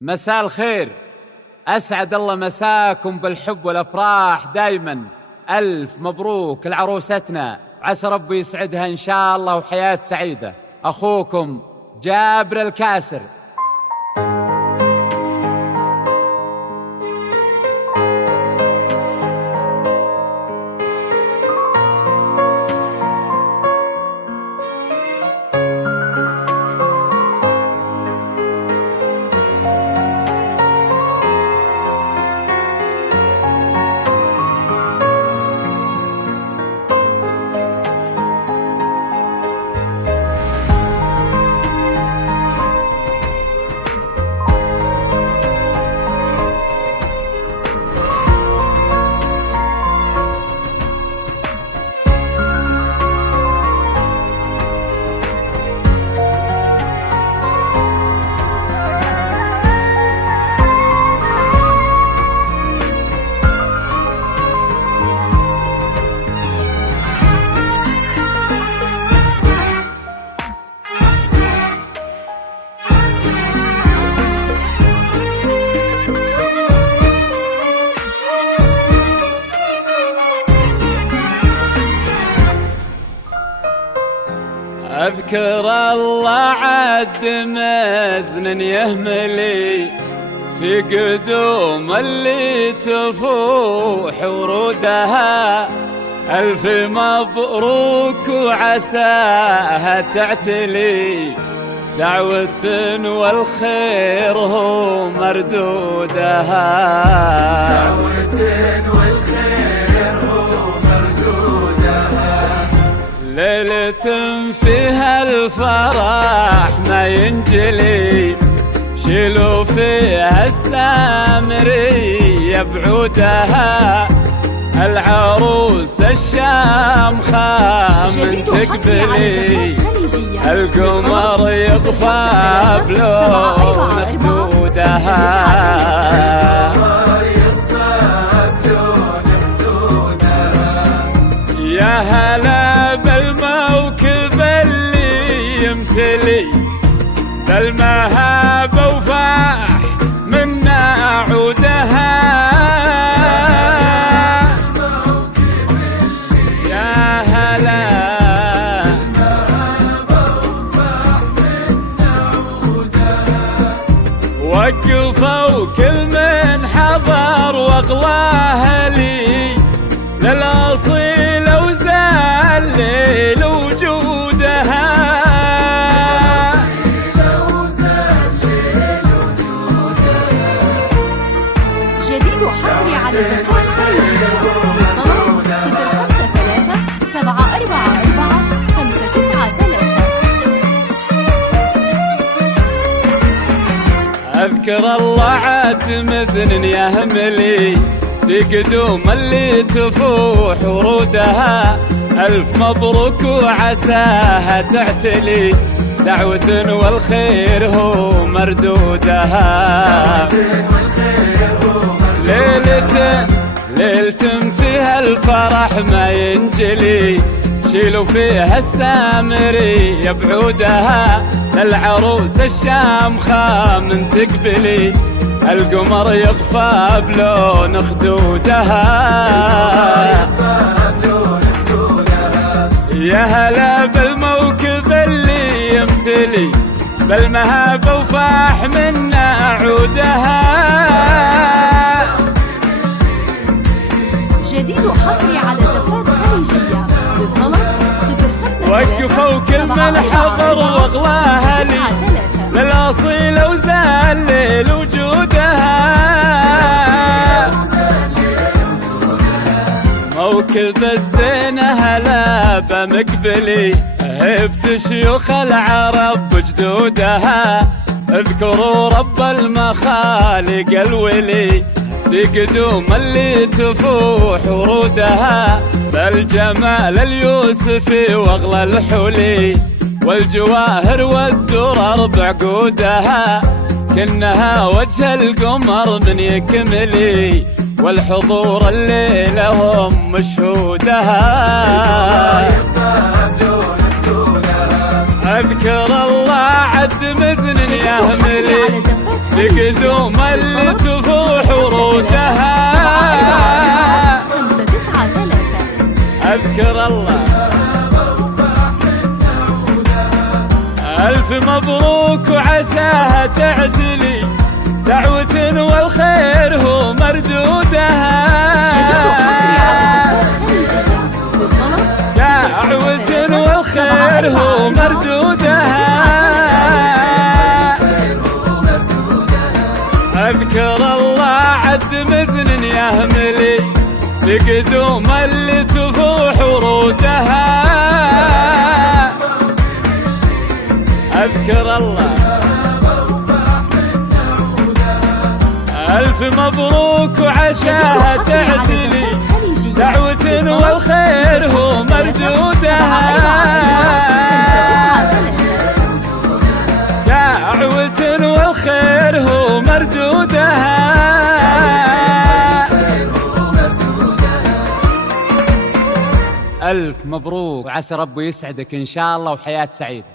مساء الخير، أسعد الله مساكم بالحب والأفراح دايما. ألف مبروك لعروستنا، عسى ربي يسعدها إن شاء الله وحياة سعيدة. أخوكم جابر الكاسر. أذكر الله عد مزن يهملي في قدوم اللي تفوح ورودها. ألف مبروك وعساها تعتلي، دعوة والخير هو مردودها. ليلة فيها الفرح ما ينجلي، شيلوا فيها السامرية بعودها. العروس الشامخة من تقبلي، القمر يطفى بلون خدودها. يا هلا بالموكب اللي يمتلي، بالمهابة وفاح منا عودها. يا هلا وقفوا كل من حضر واغلاه لي، للأصيل وزال وجودها. جديد وحصري على زفاف خارجي. اتصالات 053-744-593. أذكر الله عد مزن يهملي في قدوم اللي تفوح ورودها. ألف مبروك وعساها تعتلي، دعوة والخير هو مردودها. ليلة فيها الفرح ما ينجلي، شيلوا فيها السامرية بعودها. للعروس الشامخة من تقبلي، القمر يطفى بلون خدودها. يا هلا بالموكب اللي يمتلي، بالمهابة وفاح منا عودها. جديد وحصري على زفاف خارجية. اتصالات وقفوا كل من حضر واغلاها لي، للأصيل وزال وجودها. موكب الزينة هلا بمقبلي، هبت شيوخ العرب بجدودها. اذكروا رب المخالق الولي، في قدوم اللي تفوح ورودها. بالجمال اليوسفي واغلى الحلي، والجواهر والدرر بعقودها. كنها وجه القمر من يكملي، والحضور الليلة هم مشهودها. أذكر الله عد مزن يهملي بقدوم اللي تفوح ورودها. 593 أذكر الله. ألف مبروك وعساها تعتلي، دعوة والخير هو مردودها. دعوة والخير هو مردودها. أذكر الله عد مزن يهملي، بقدوم اللي تفوح ورودها. أذكر الله. ألف مبروك وعساها تعتلي، دعوة والخير هو مردودها. دعوة والخير هو مردودها. ألف مبروك وعسى ربي يسعدك إن شاء الله وحياة سعيدة.